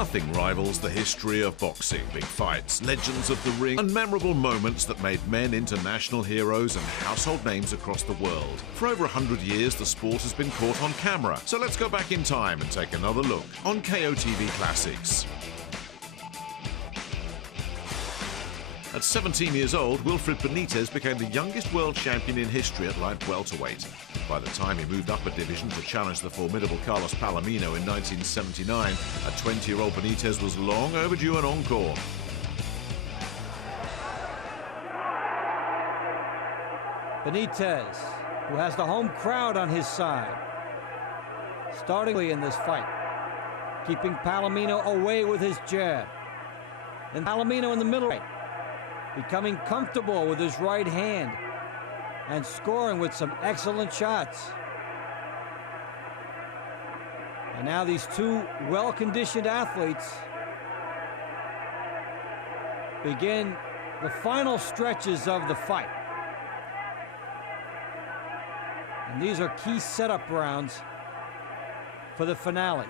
Nothing rivals the history of boxing. Big fights, legends of the ring, and memorable moments that made men into national heroes and household names across the world. For over 100 years, the sport has been caught on camera. So let's go back in time and take another look on KOTV Classics. At 17 years old, Wilfred Benitez became the youngest world champion in history at light welterweight. By the time he moved up a division to challenge the formidable Carlos Palomino in 1979, a 20-year-old Benitez was long overdue an encore. Benitez, who has the home crowd on his side, starting in this fight, keeping Palomino away with his jab. And Palomino in the middle, becoming comfortable with his right hand and scoring with some excellent shots. And now these two well-conditioned athletes begin the final stretches of the fight. And these are key setup rounds for the finale.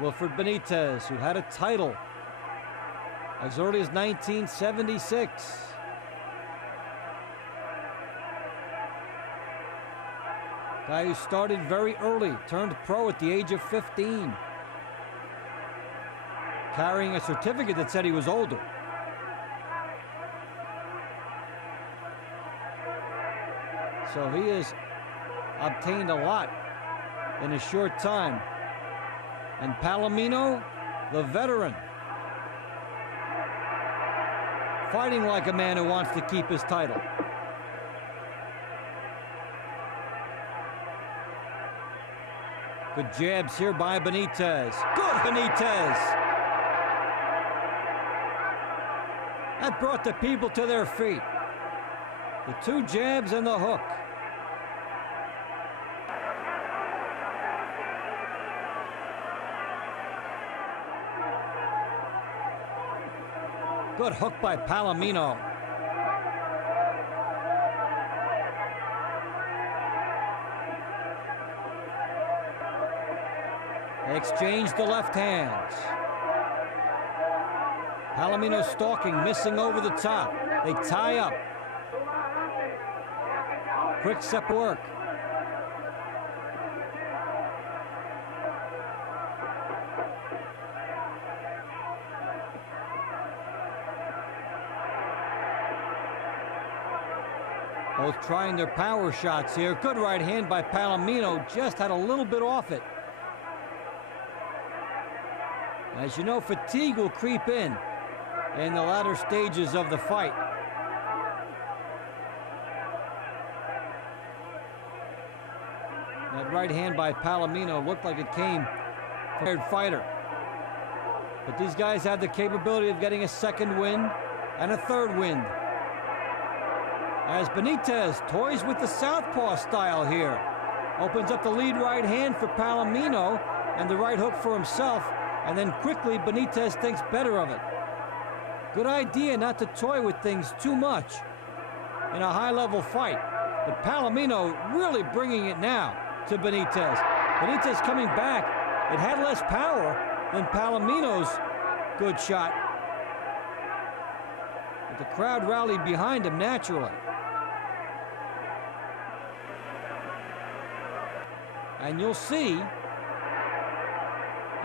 Wilfred Benitez, who had a title as early as 1976. Guy who started very early, turned pro at the age of 15, carrying a certificate that said he was older. So he has obtained a lot in a short time. And Palomino, the veteran, fighting like a man who wants to keep his title. Good jabs here by Benitez. Good Benitez! That brought the people to their feet. The two jabs and the hook. Good hook by Palomino. They exchange the left hands. Palomino stalking, missing over the top. They tie up. Quick step work. Both trying their power shots here. Good right hand by Palomino. Just had a little bit off it. As you know, fatigue will creep in the latter stages of the fight. That right hand by Palomino looked like it came from a fighter. But these guys have the capability of getting a second wind and a third wind. As Benitez toys with the southpaw style here. Opens up the lead right hand for Palomino and the right hook for himself. And then quickly Benitez thinks better of it. Good idea not to toy with things too much in a high-level fight. But Palomino really bringing it now to Benitez. Benitez coming back. It had less power than Palomino's good shot. But the crowd rallied behind him naturally. And you'll see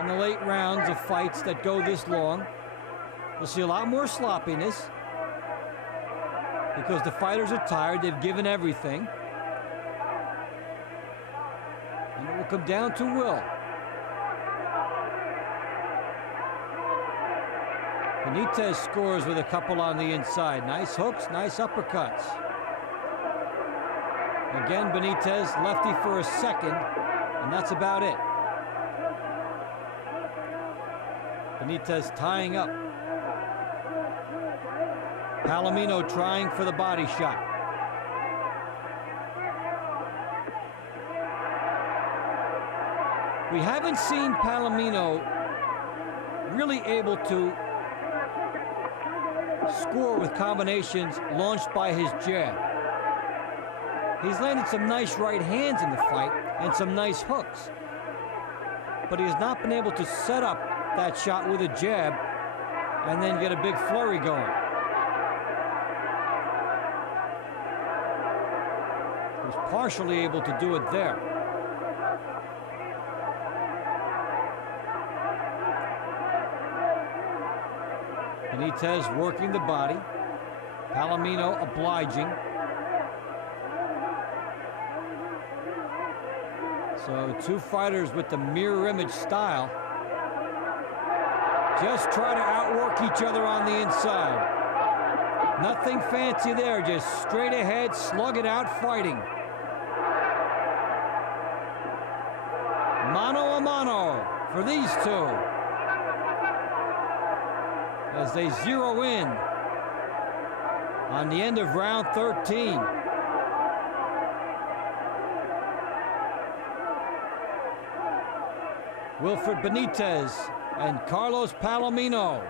in the late rounds of fights that go this long, you'll see a lot more sloppiness because the fighters are tired. They've given everything. And it will come down to will. Benitez scores with a couple on the inside. Nice hooks, nice uppercuts. Again, Benitez lefty for a second, and that's about it. Benitez tying up. Palomino trying for the body shot. We haven't seen Palomino really able to score with combinations launched by his jab. He's landed some nice right hands in the fight, and some nice hooks. But he has not been able to set up that shot with a jab and then get a big flurry going. He was partially able to do it there. Benitez working the body. Palomino obliging. So two fighters with the mirror image style just try to outwork each other on the inside. Nothing fancy there, just straight ahead, slug it out, fighting. Mano a mano for these two as they zero in on the end of round 13. Wilfred Benitez and Carlos Palomino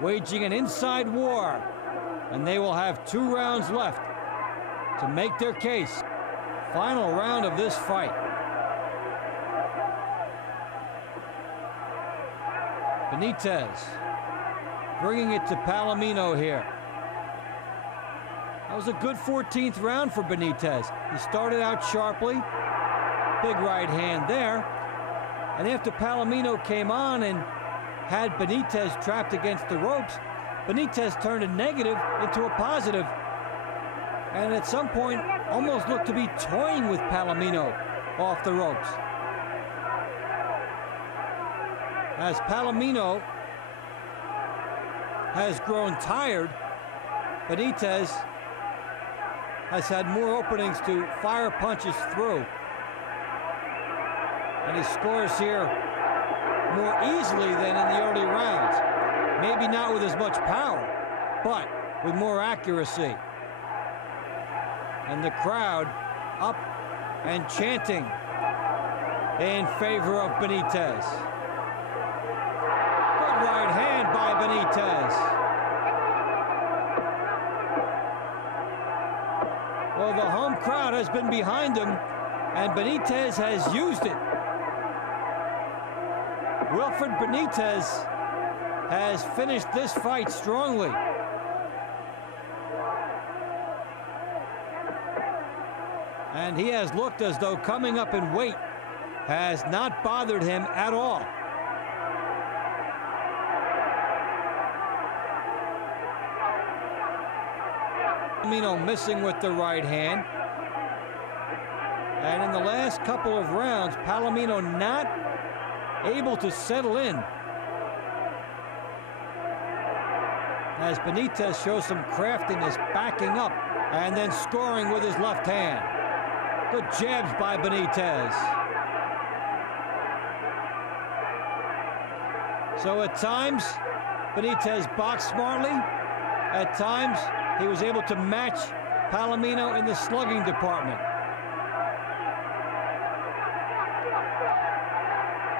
waging an inside war, and they will have 2 rounds left to make their case. Final round of this fight. Benitez bringing it to Palomino here. That was a good 14th round for Benitez. He started out sharply, big right hand there, and after Palomino came on and had Benitez trapped against the ropes, Benitez turned a negative into a positive, and at some point almost looked to be toying with Palomino off the ropes. As Palomino has grown tired, Benitez has had more openings to fire punches through. And he scores here more easily than in the early rounds. Maybe not with as much power, but with more accuracy. And the crowd up and chanting in favor of Benitez. Good right hand by Benitez. Well, the home crowd has been behind him, and Benitez has used it. Wilfred Benitez has finished this fight strongly. And he has looked as though coming up in weight has not bothered him at all. Palomino missing with the right hand. And in the last couple of rounds, Palomino not able to settle in, as Benitez shows some craftiness, backing up and then scoring with his left hand. Good jabs by Benitez. So at times, Benitez boxed smartly. At times, he was able to match Palomino in the slugging department.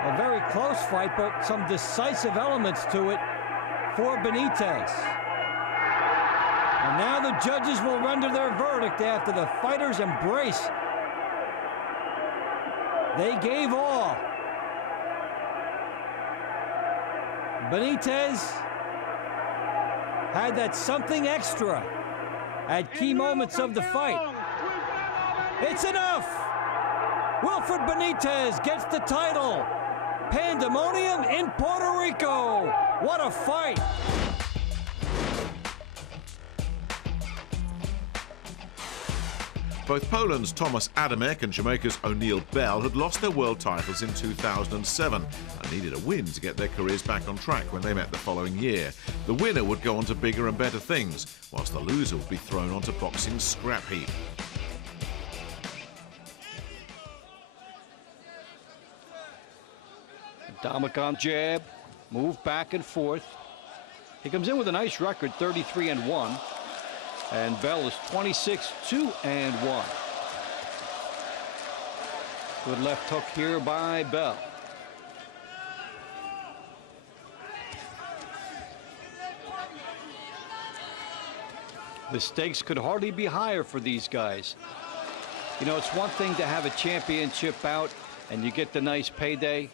A very close fight, but some decisive elements to it for Benitez. And now the judges will render their verdict after the fighters' embrace. They gave all. Benitez had that something extra at key moments of the fight. It's enough! Wilfred Benitez gets the title. Pandemonium in Puerto Rico. What a fight! Both Poland's Tomasz Adamek and Jamaica's O'Neal Bell had lost their world titles in 2007 and needed a win to get their careers back on track when they met the following year. The winner would go on to bigger and better things, whilst the loser would be thrown onto boxing's scrap heap. Adamek on jab, move back and forth. He comes in with a nice record, 33-1. And Bell is 26-2-1. Good left hook here by Bell. The stakes could hardly be higher for these guys. You know, it's one thing to have a championship bout and you get the nice payday,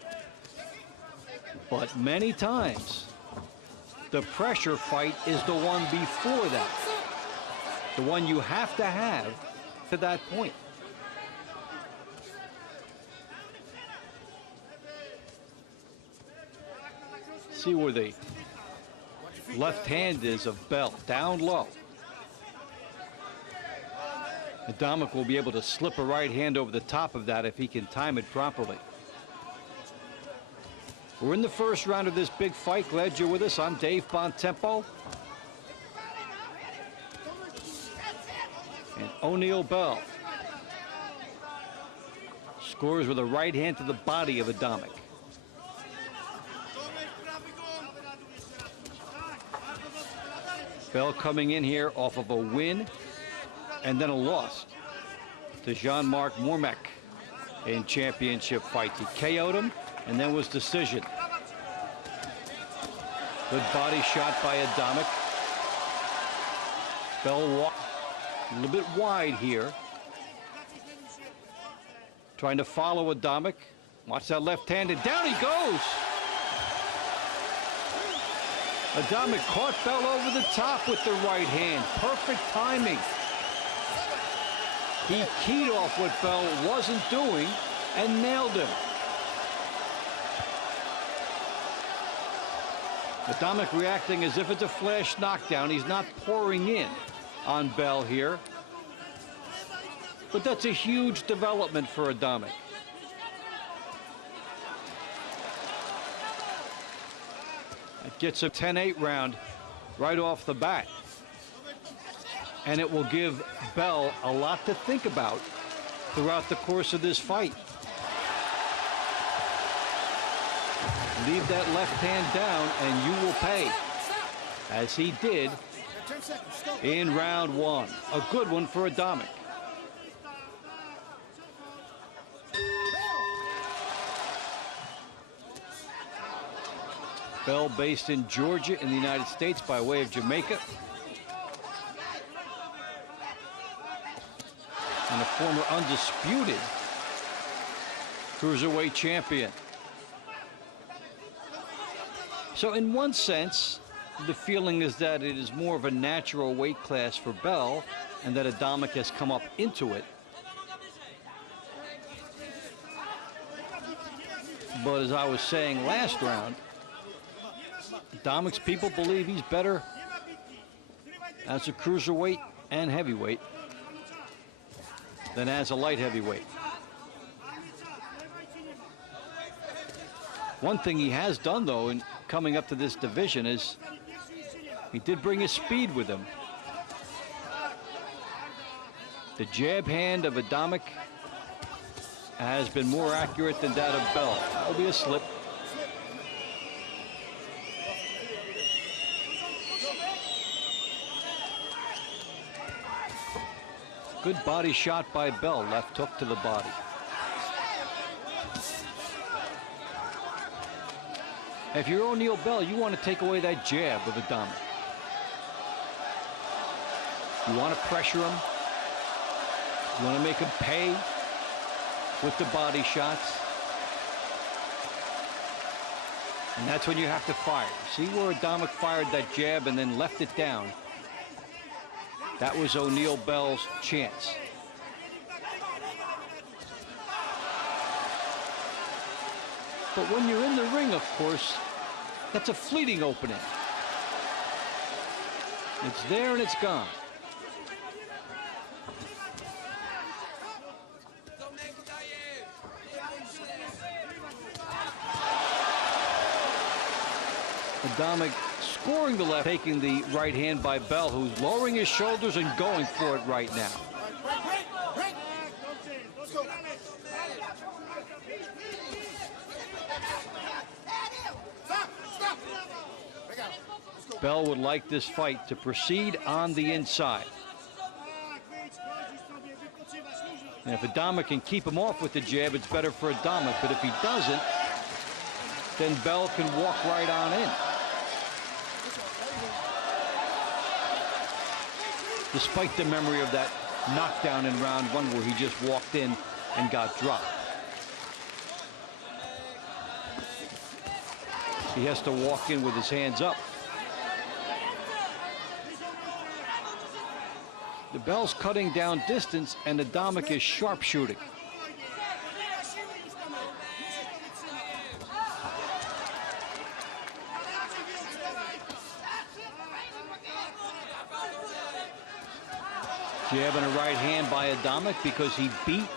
but many times the pressure fight is the one before that, the one you have to that point. See where the left hand is of Bell, down low. Adamek will be able to slip a right hand over the top of that if he can time it properly. We're in the first round of this big fight. Glad you're with us. I'm Dave Bontempo. And O'Neal Bell scores with a right hand to the body of Adamek. Bell coming in here off of a win and then a loss to Jean-Marc Mormec in championship fights. He KO'd him and then was decision. Good body shot by Adamek. Bell walked a little bit wide here. Trying to follow Adamek. Watch that left hand and down he goes. Adamek caught Bell over the top with the right hand. Perfect timing. He keyed off what Bell wasn't doing and nailed him. Adamek reacting as if it's a flash knockdown. He's not pouring in on Bell here. But that's a huge development for Adamek. It gets a 10-8 round right off the bat. And it will give Bell a lot to think about throughout the course of this fight. Leave that left hand down and you will pay, as he did in round one. A good one for Adamek. Bell based in Georgia in the United States by way of Jamaica. And a former undisputed cruiserweight champion. So in one sense, the feeling is that it is more of a natural weight class for Bell and that Adamek has come up into it. But as I was saying last round, Adamek's people believe he's better as a cruiserweight and heavyweight than as a light heavyweight. One thing he has done, though, in coming up to this division is he did bring his speed with him. The jab hand of Adamek has been more accurate than that of Bell. That'll be a slip. Good body shot by Bell, left hook to the body. If you're O'Neal Bell, you want to take away that jab of Adamek. You want to pressure him. You want to make him pay with the body shots. And that's when you have to fire. See where Adamek fired that jab and then left it down? That was O'Neal Bell's chance. But when you're in the ring, of course, that's a fleeting opening. It's there and it's gone. Adamek scoring the left, taking the right hand by Bell, who's lowering his shoulders and going for it right now. Bell would like this fight to proceed on the inside. And if Adamek can keep him off with the jab, it's better for Adamek. But if he doesn't, then Bell can walk right on in. Despite the memory of that knockdown in round one where he just walked in and got dropped. He has to walk in with his hands up. The Bell's cutting down distance, and Adamek is sharpshooting. Jab and a right hand by Adamek because he beat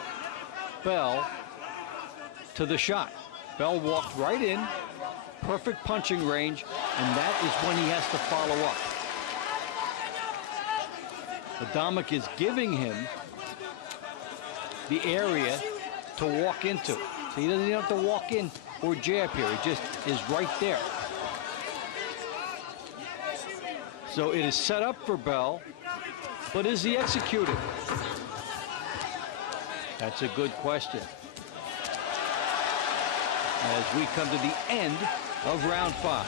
Bell to the shot. Bell walked right in, perfect punching range, and that is when he has to follow up. Adamek is giving him the area to walk into. So he doesn't even have to walk in or jab here. He just is right there. So it is set up for Bell, but is he executed? That's a good question. As we come to the end of round 5.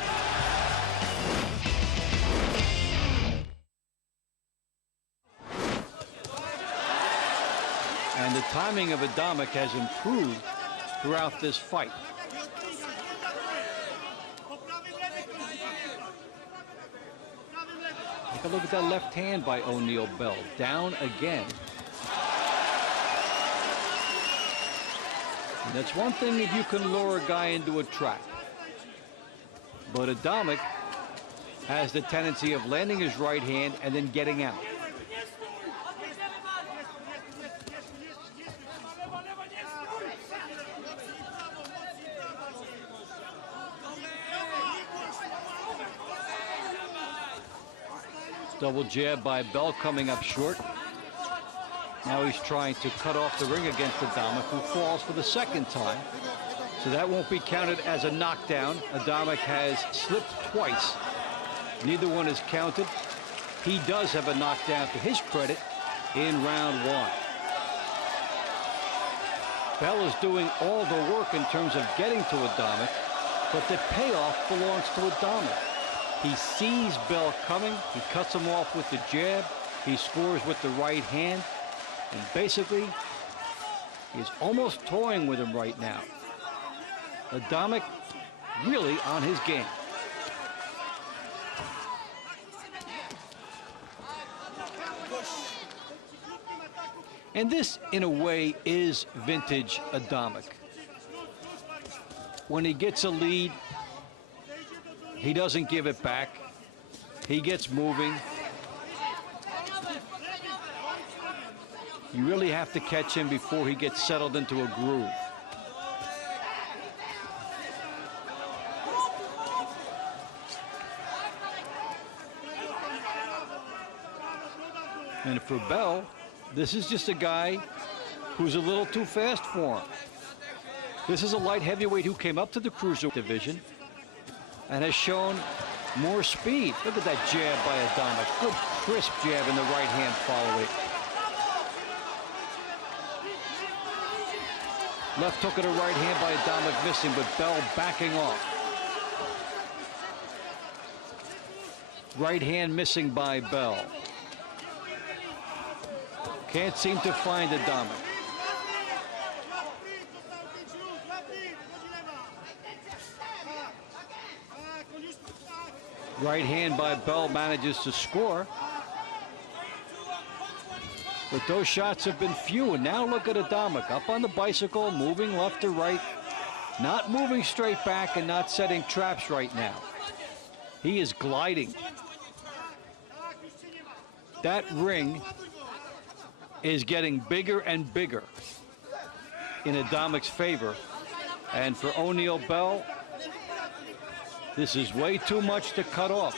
And the timing of Adamek has improved throughout this fight. Take a look at that left hand by O'Neal Bell. Down again. And that's one thing if you can lure a guy into a trap. But Adamek has the tendency of landing his right hand and then getting out. Double jab by Bell coming up short. Now he's trying to cut off the ring against Adamek, who falls for the second time. So that won't be counted as a knockdown. Adamek has slipped twice. Neither one is counted. He does have a knockdown to his credit in round 1. Bell is doing all the work in terms of getting to Adamek, but the payoff belongs to Adamek. He sees Bell coming. He cuts him off with the jab. He scores with the right hand. And basically, he's almost toying with him right now. Adamek really on his game. And this, in a way, is vintage Adamek. When he gets a lead, he doesn't give it back. He gets moving. You really have to catch him before he gets settled into a groove. And for Bell, this is just a guy who's a little too fast for him. This is a light heavyweight who came up to the cruiserweight division and has shown more speed. Look at that jab by Adamek. Good crisp jab in the right hand following. Left hook of the right hand by Adamek missing, but Bell backing off. Right hand missing by Bell. Can't seem to find Adamek. Right hand by Bell manages to score. But those shots have been few, and now look at Adamek up on the bicycle, moving left to right, not moving straight back and not setting traps right now. He is gliding. That ring is getting bigger and bigger in Adamek's favor. And for O'Neal Bell, this is way too much to cut off.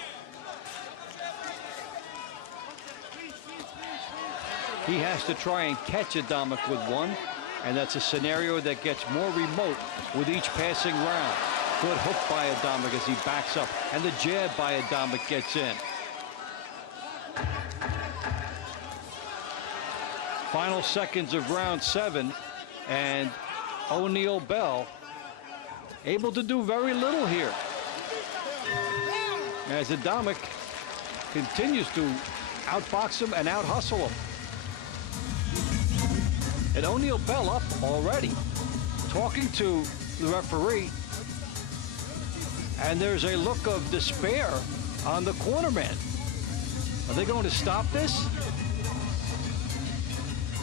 He has to try and catch Adamek with one, and that's a scenario that gets more remote with each passing round. Good hook by Adamek as he backs up, and the jab by Adamek gets in. Final seconds of round 7, and O'Neal Bell able to do very little here as Adamek continues to outbox him and out-hustle him. And O'Neal Bell up already, talking to the referee. And there's a look of despair on the cornerman. Are they going to stop this?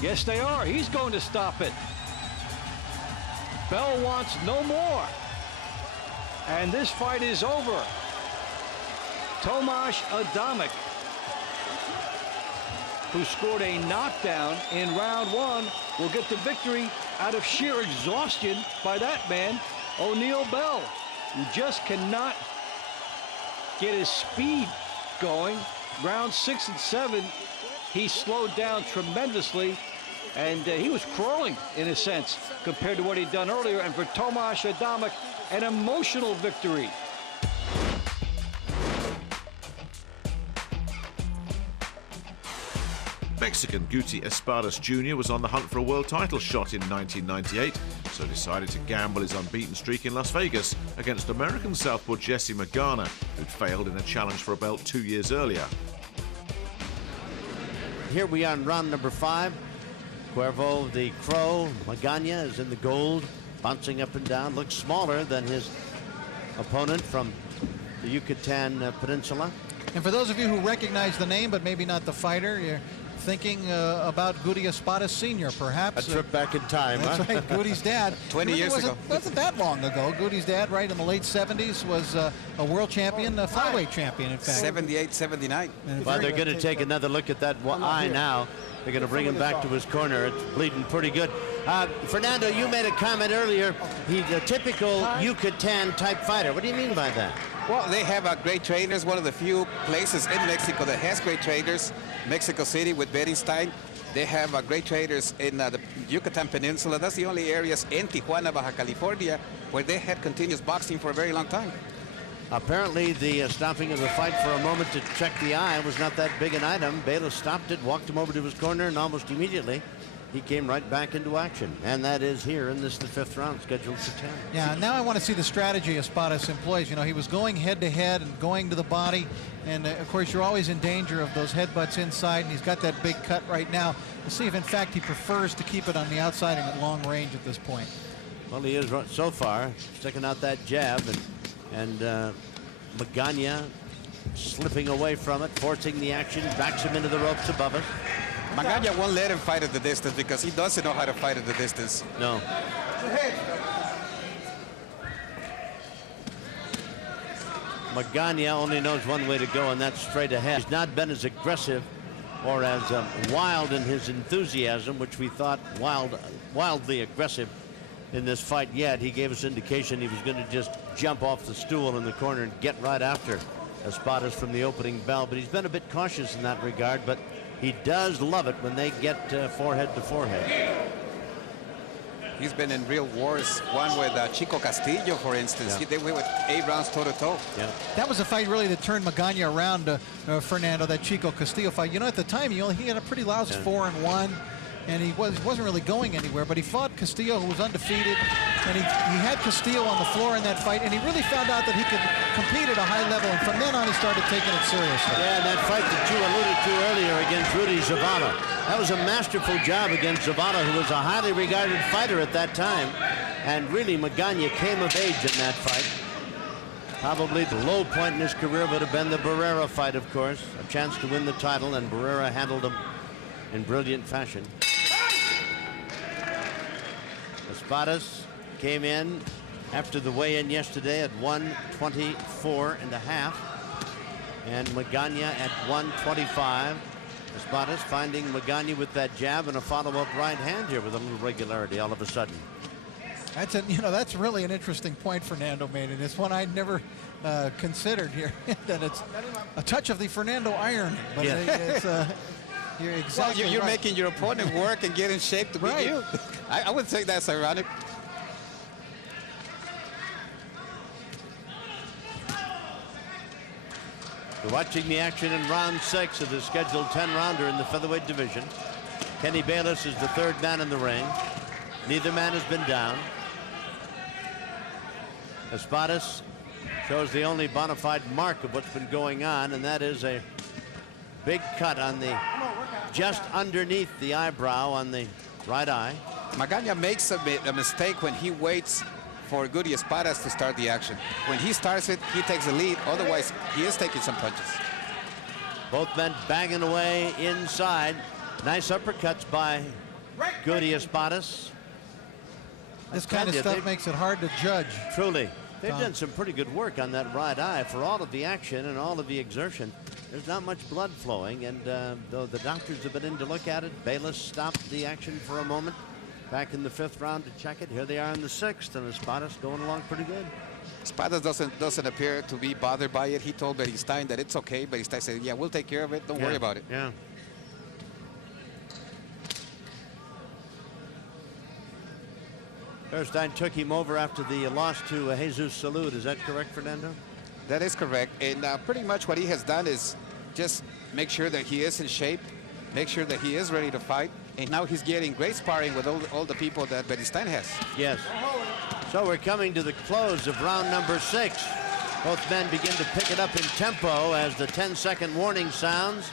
Yes, they are. He's going to stop it. Bell wants no more. And this fight is over. Tomasz Adamek, who scored a knockdown in round 1, will get the victory out of sheer exhaustion by that man, O'Neal Bell, who just cannot get his speed going. Round 6 and 7, he slowed down tremendously, and he was crawling in a sense compared to what he'd done earlier. And for Tomasz Adamek, an emotional victory. Mexican Guty Espadas Jr. was on the hunt for a world title shot in 1998, so decided to gamble his unbeaten streak in Las Vegas against American southpaw Jess Magana, who'd failed in a challenge for a belt 2 years earlier. Here we are in round number 5. Cuervo, the Crow, Magana is in the gold, bouncing up and down, looks smaller than his opponent from the Yucatan Peninsula. And for those of you who recognize the name but maybe not the fighter, you're thinking about Guty Espadas Sr., perhaps. A trip back in time, That's huh? right, Guty's dad. 20 years ago. Wasn't that long ago. Guty's dad, right in the late 70s, was a world champion, a flyweight champion, in fact. 78, 79. Well, they're going to take another look at that eye now. They're going to bring him back to his corner. It's bleeding pretty good. Fernando, you made a comment earlier. He's a typical Yucatan type fighter. What do you mean by that? Well, they have great trainers. One of the few places in Mexico that has great trainers. Mexico City with Berenstein. They have great traders in the Yucatan Peninsula. That's the only areas in Tijuana, Baja California, where they had continuous boxing for a very long time. Apparently, the stopping of the fight for a moment to check the eye was not that big an item. Bayless stopped it, walked him over to his corner, and almost immediately he came right back into action. And that is here in this, the 5th round, scheduled for 10. Yeah, now I want to see the strategy Espadas employs. You know, he was going head-to-head and going to the body. And, of course, you're always in danger of those headbutts inside. And he's got that big cut right now. We'll see if, in fact, he prefers to keep it on the outside and at long range at this point. Well, he is so far sticking out that jab, and Magana slipping away from it, forcing the action, backs him into the ropes above it. Magana won't let him fight at the distance because he doesn't know how to fight at the distance. No. Magana only knows one way to go, and that's straight ahead. He's not been as aggressive or as wild in his enthusiasm, which we thought wildly aggressive in this fight yet. He gave us indication he was going to just jump off the stool in the corner and get right after Espadas from the opening bell. But he's been a bit cautious in that regard, but he does love it when they get forehead to forehead. He's been in real wars, one with Chico Castillo, for instance. Yeah. They went with 8 rounds toe-to-toe. Yeah. That was a fight really that turned Magana around, Fernando, that Chico Castillo fight. You know, at the time, he had a pretty lousy 4-1. And he wasn't really going anywhere, but he fought Castillo, who was undefeated, and he had Castillo on the floor in that fight, and he really found out that he could compete at a high level, and from then on he started taking it seriously. Yeah, and that fight that you alluded to earlier against Rudy Zavada, that was a masterful job against Zavada, who was a highly regarded fighter at that time, and really Magana came of age in that fight. Probably the low point in his career would have been the Barrera fight, of course, a chance to win the title, and Barrera handled him in brilliant fashion. Espadas came in after the weigh-in yesterday at 124.5, and Magana at 125. Espadas finding Magana with that jab and a follow-up right hand here with a little regularity all of a sudden. That's really an interesting point Fernando made, and it's one I'd never considered here. That it's a touch of the Fernando iron, but yeah. it's you're exactly You're right. making your opponent work and get in shape to beat you. I would think that's ironic. We're watching the action in round 6 of the scheduled 10-rounder in the featherweight division. Kenny Bayless is the 3rd man in the ring. Neither man has been down. Espadas shows the only bona fide mark of what's been going on, and that is a big cut on the just underneath the eyebrow on the right eye. Magana makes a mistake when he waits for Guty Espadas to start the action. When he starts it, he takes the lead. Otherwise, he is taking some punches. Both men banging away inside. Nice uppercuts by Guty Espadas. This kind of stuff makes it hard to judge. Truly. They've done some pretty good work on that right eye. For all of the action and all of the exertion, there's not much blood flowing. And though the doctors have been in to look at it, Bayless stopped the action for a moment. Back in the 5th round to check it. Here they are in the 6th, and Espadas going along pretty good. Espadas doesn't appear to be bothered by it. He told Beristain that it's okay. Beristain said, yeah, we'll take care of it. Don't worry about it. Yeah. Beristain took him over after the loss to Jesus Salud. Is that correct, Fernando? That is correct. And pretty much what he has done is just make sure that he is in shape, make sure that he is ready to fight. And now he's getting great sparring with all the people that Beristain has. Yes. So we're coming to the close of round number 6. Both men begin to pick it up in tempo as the 10-second warning sounds.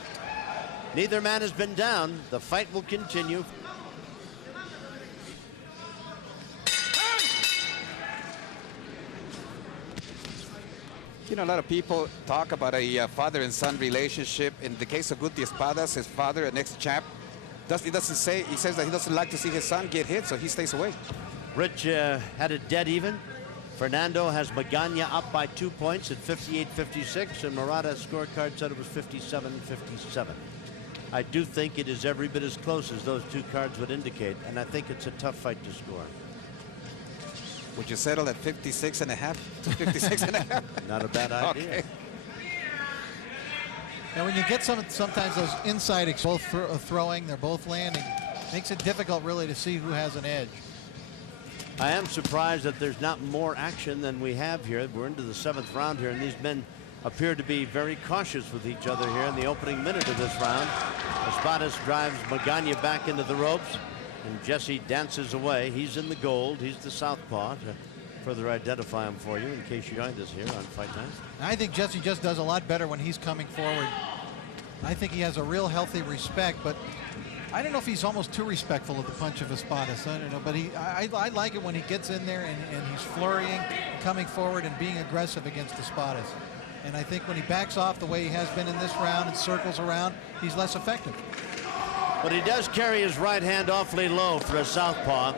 Neither man has been down. The fight will continue. You know, a lot of people talk about a father and son relationship. In the case of Guty Espadas, his father, an ex-champ, he says that he doesn't like to see his son get hit, so he stays away. Rich had it dead even. Fernando has Magana up by 2 points at 58-56, and Murata's scorecard said it was 57-57. I do think it is every bit as close as those two cards would indicate, and I think it's a tough fight to score. Would you settle at 56 and a half to 56 and a half? Not a bad idea. Okay. Now, when you get sometimes those inside both throwing, they're both landing, makes it difficult really to see who has an edge. I am surprised that there's not more action than we have here. We're into the 7th round here, and these men appear to be very cautious with each other here in the opening minute of this round. Espadas drives Magana back into the ropes, and Jesse dances away. He's in the gold. He's the southpaw. To further identify him for you in case you joined us here on Fight Night. I think Jesse just does a lot better when he's coming forward. I think he has a real healthy respect, but I don't know if he's almost too respectful of the punch of Espadas. I don't know, but I like it when he gets in there and he's flurrying, coming forward and being aggressive against Espadas. And I think when he backs off the way he has been in this round and circles around, he's less effective. But he does carry his right hand awfully low for a southpaw,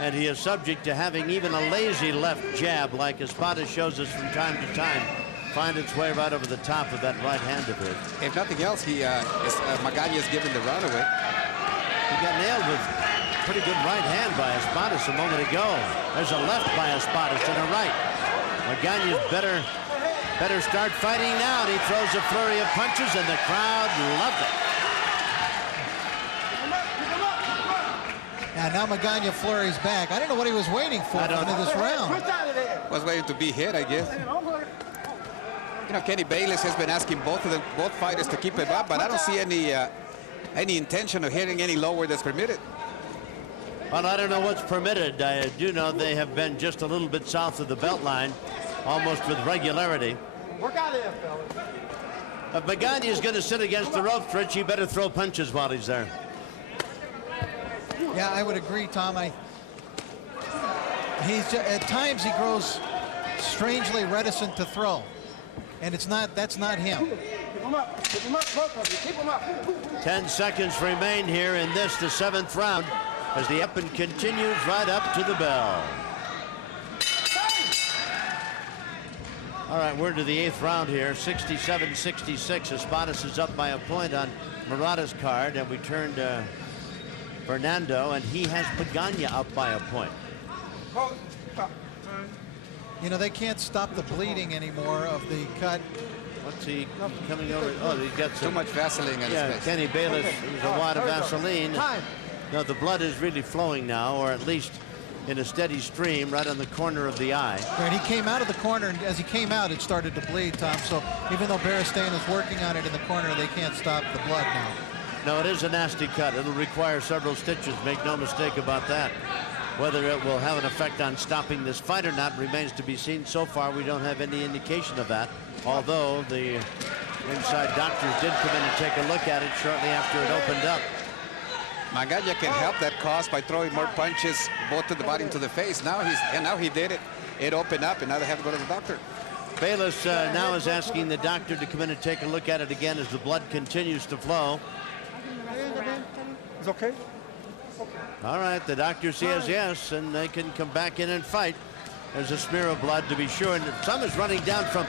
and he is subject to having even a lazy left jab like Espadas shows us from time to time find its way right over the top of that right hand of his. If nothing else, Magana is giving the round away. He got nailed with a pretty good right hand by Espadas a moment ago. There's a left by Espadas and a right. Magana's better start fighting now, and he throws a flurry of punches, and the crowd loved it. And now Magana flurries back. I don't know what he was waiting for at the end of this round. Was waiting to be hit, I guess. You know, Kenny Bayless has been asking both fighters to keep it up, but I don't see any intention of hitting any lower that's permitted. Well, I don't know what's permitted. I do know they have been just a little bit south of the belt line, almost with regularity. Work out of there, fellas. If Magana is going to sit against the ropes, Rich, he better throw punches while he's there. Yeah, I would agree, Tom. At times he grows strangely reticent to throw, and that's not him. Keep him up. Keep him up, both of you. Keep him up. 10 seconds remain here in this, the 7th round, as the weapon continues right up to the bell. All right, we're into the 8th round here, 67-66. Espadas is up by a point on Murata's card, and we turn to Fernando, and he has Magana up by a point. You know, they can't stop the bleeding anymore of the cut. What's he coming over? Oh, he got Too much Vaseline on his face. Kenny Bayless used a wad of Vaseline. No, the blood is really flowing now, or at least in a steady stream right on the corner of the eye. Right, he came out of the corner, and as he came out, it started to bleed, Tom. So even though Beristain is working on it in the corner, they can't stop the blood now. No, it is a nasty cut. It'll require several stitches, make no mistake about that. Whether it will have an effect on stopping this fight or not remains to be seen. So far, we don't have any indication of that, although the inside doctors did come in and take a look at it shortly after it opened up. Magana can help that cause by throwing more punches both to the body and to the face. Now he did it. It opened up, and now they have to go to the doctor. Bayless now is asking the doctor to come in and take a look at it again as the blood continues to flow. It's okay? All right, the doctor says yes, and they can come back in and fight. There's a smear of blood to be sure, and some is running down from,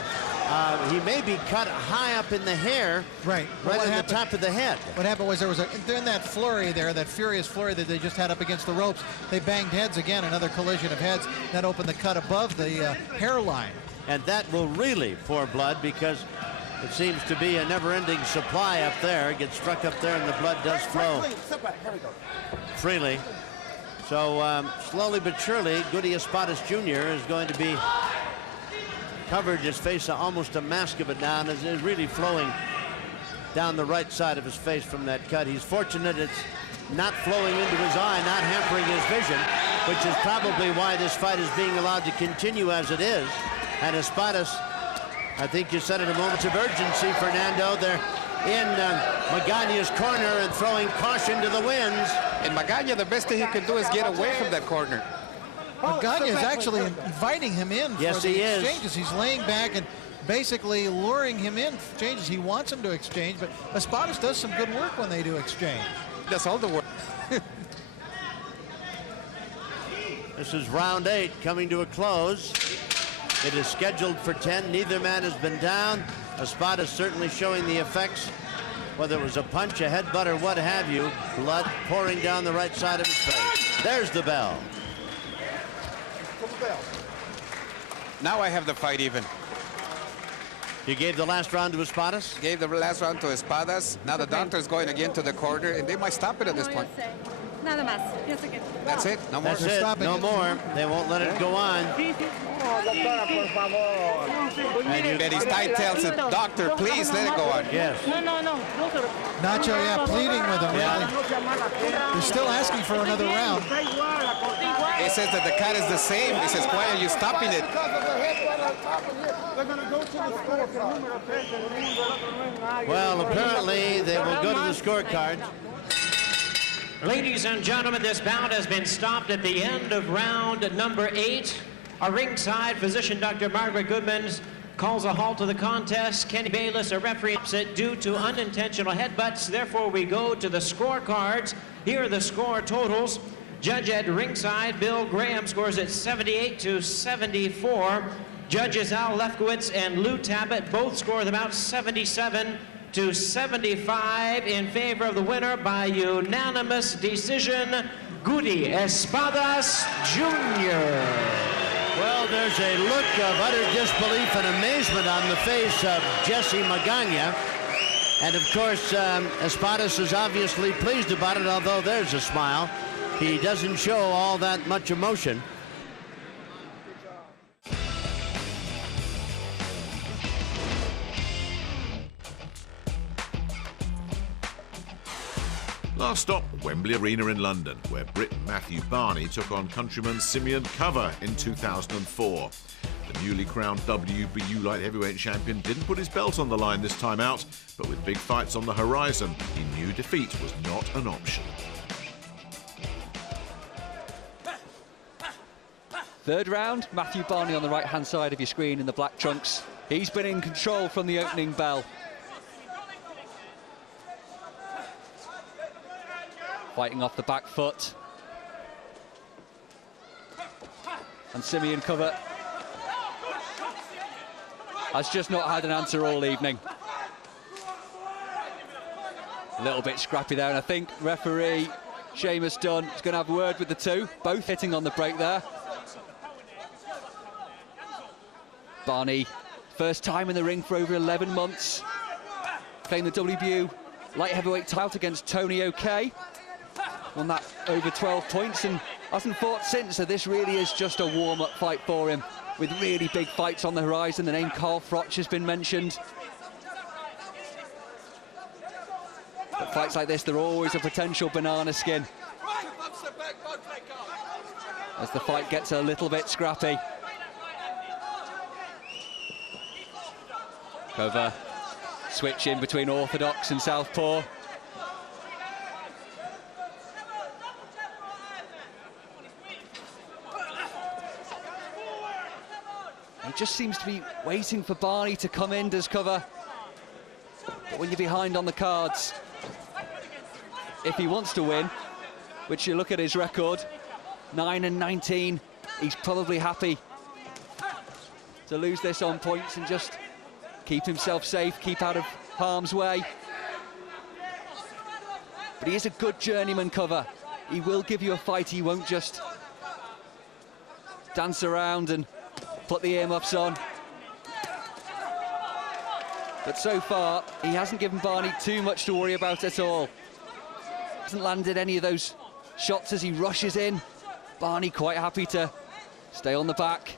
he may be cut high up in the hair. Right. Right in the top of the head. What happened was there was in that flurry there, that furious flurry that they just had up against the ropes, they banged heads again, another collision of heads. That opened the cut above the hairline. And that will really pour blood because it seems to be a never-ending supply up there. It gets struck up there and the blood does flow freely. So slowly but surely, Guty Espadas Jr. is going to be covered his face, almost a mask of it now, and is really flowing down the right side of his face from that cut. He's fortunate it's not flowing into his eye, not hampering his vision, which is probably why this fight is being allowed to continue as it is. And Espadas, I think you said it, a moment of urgency, Fernando. They're in Magana's corner and throwing caution to the winds. And Magana, the best thing he can do is get away from that corner. Magana is actually inviting him in for the exchanges. He's laying back and basically luring him in for exchanges. He wants him to exchange, but Espadas does some good work when they do exchange. That's all the work. This is round 8 coming to a close. It is scheduled for 10. Neither man has been down. Espadas certainly showing the effects, whether it was a punch, a headbutt, or what have you. Blood pouring down the right side of his face. There's the bell. Now I have the fight even. You gave the last round to Espadas? Gave the last round to Espadas. Now the doctor's going again to the corner, and they might stop it at this point. Nada más. Pienso que... That's it. No more. That's it. No more. They won't let it go on. And his tie tells the doctor, please let it go on. Yes. Nacho, yeah, pleading with him, really. They're still asking for another round. He says that the cut is the same. He says, why are you stopping it? Well, apparently they will go to the scorecard. Ladies and gentlemen, this bout has been stopped at the end of round number 8. Our ringside physician, Dr. Margaret Goodman, calls a halt to the contest. Kenny Bayless, a referee, stops it due to unintentional headbutts. Therefore, we go to the scorecards. Here are the score totals. Judge at ringside, Bill Graham, scores at 78-74. Judges Al Lefkowitz and Lou Tabbitt both score at about 77-75 in favor of the winner by unanimous decision, Guty Espadas Jr. Well, there's a look of utter disbelief and amazement on the face of Jesse Magana. And of course, Espadas is obviously pleased about it, although there's a smile. He doesn't show all that much emotion. Last stop, Wembley Arena in London, where Brit Matthew Barney took on countryman Simeon in 2004. The newly crowned WBU light heavyweight champion didn't put his belt on the line this time out, but with big fights on the horizon, he knew defeat was not an option. Third round, Matthew Barney on the right-hand side of your screen in the black trunks. He's been in control from the opening bell. Fighting off the back foot. And Simeon has just not had an answer all evening. A little bit scrappy there, and I think referee Seamus Dunn is going to have a word with the two, both hitting on the break there. Barney, first time in the ring for over 11 months. Claimed the WBU light heavyweight title against Tony O'Kay. Won that over 12 points and hasn't fought since, so this really is just a warm-up fight for him, with really big fights on the horizon. The name Carl Froch has been mentioned. But fights like this, they're always a potential banana skin, as the fight gets a little bit scrappy. Over switch in between orthodox and southpaw. He just seems to be waiting for Barney to come in, does cover. But when you're behind on the cards, if he wants to win, which you look at his record, 9-19, he's probably happy to lose this on points and just keep himself safe, keep out of harm's way. But he is a good journeyman cover. He will give you a fight. He won't just dance around and put the earmuffs on. But so far, he hasn't given Barney too much to worry about at all. Hasn't landed any of those shots as he rushes in. Barney quite happy to stay on the back.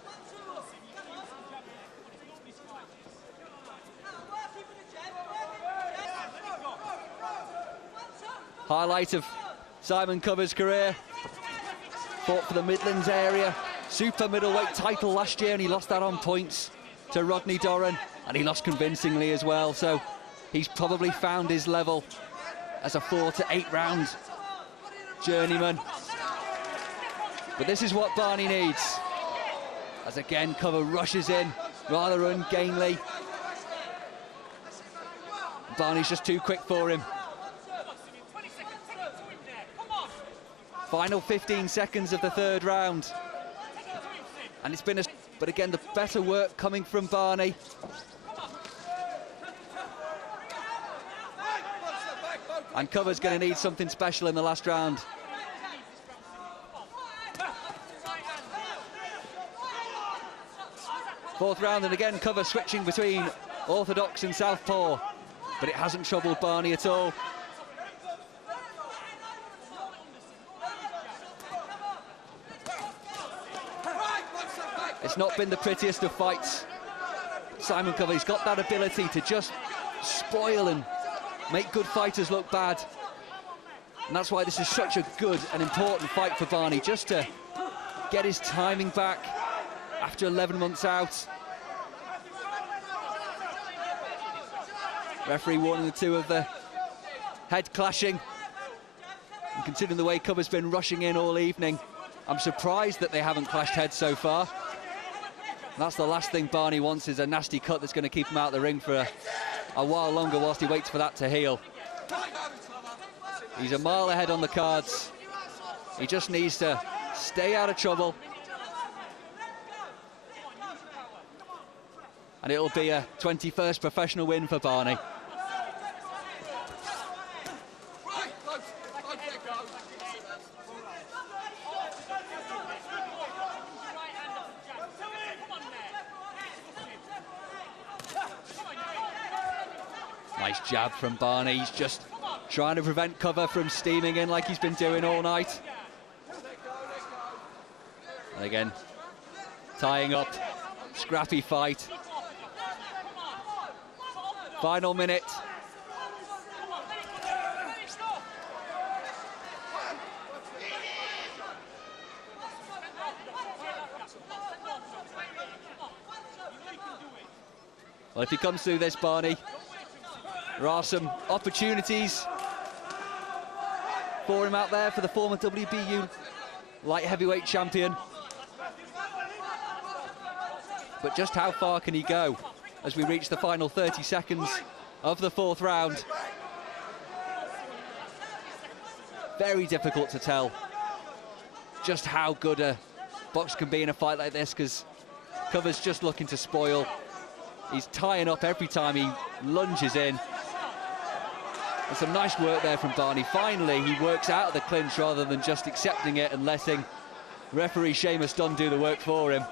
Highlight of Simon Cover's career. Fought for the Midlands area. Super middleweight title last year, and he lost that on points to Rodney Doran, and he lost convincingly as well. So he's probably found his level as a 4 to 8 round journeyman. But this is what Barney needs. As again, Cover rushes in rather ungainly. Barney's just too quick for him. Final 15 seconds of the third round. And it's been a... But again, the better work coming from Barney. And Cover's going to need something special in the last round. Fourth round, and again, Cover switching between orthodox and southpaw. But it hasn't troubled Barney at all. It's not been the prettiest of fights. Simon Cover, he's got that ability to just spoil and make good fighters look bad. And that's why this is such a good and important fight for Barney, just to get his timing back after 11 months out. Referee warning the two of the head clashing. And considering the way Cover's been rushing in all evening, I'm surprised that they haven't clashed heads so far. That's the last thing Barney wants, is a nasty cut that's going to keep him out of the ring for a while longer whilst he waits for that to heal. He's a mile ahead on the cards. He just needs to stay out of trouble. And it'll be a 21st professional win for Barney. Nice jab from Barney. He's just trying to prevent Cover from steaming in like he's been doing all night. And again, tying up, scrappy fight. Final minute. Well, if he comes through this, Barney, there are some opportunities for him out there for the former WBU light heavyweight champion. But just how far can he go as we reach the final 30 seconds of the fourth round? Very difficult to tell just how good a box can be in a fight like this, because Cover's just looking to spoil. He's tying up every time he lunges in. And some nice work there from Barney. Finally, he works out of the clinch rather than just accepting it and letting referee Seamus Dunn do the work for him.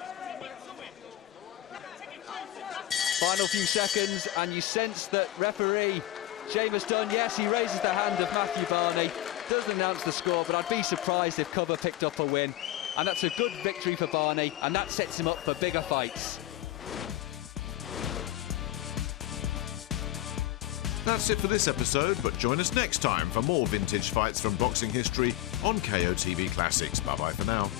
Final few seconds, and you sense that referee Seamus Dunn, yes, he raises the hand of Matthew Barney, doesn't announce the score, but I'd be surprised if Cover picked up a win. And that's a good victory for Barney, and that sets him up for bigger fights. That's it for this episode, but join us next time for more vintage fights from boxing history on KOTV Classics. Bye-bye for now.